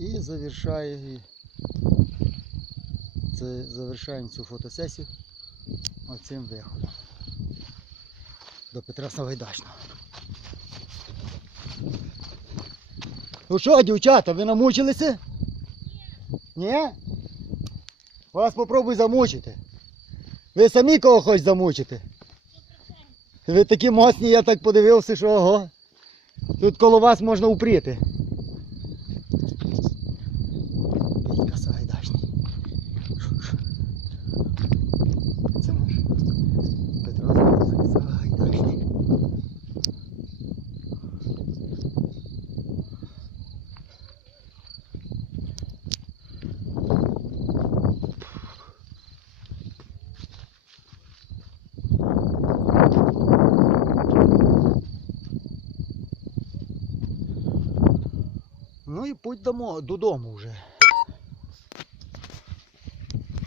І завершаю. Це завершаємо цю фотосесію оцим виходом. До Петра Сагайдачного. Ну що, дівчата, ви намучилися? Ні? Вас попробуй замучити. Ви самі кого хоч замучите. Ви такі моцні, я так подивився, що ого. Тут коло вас можна упріти. Петька Сагайдачний. Це наш Петро Сагайдачний. Ну і путь додому вже.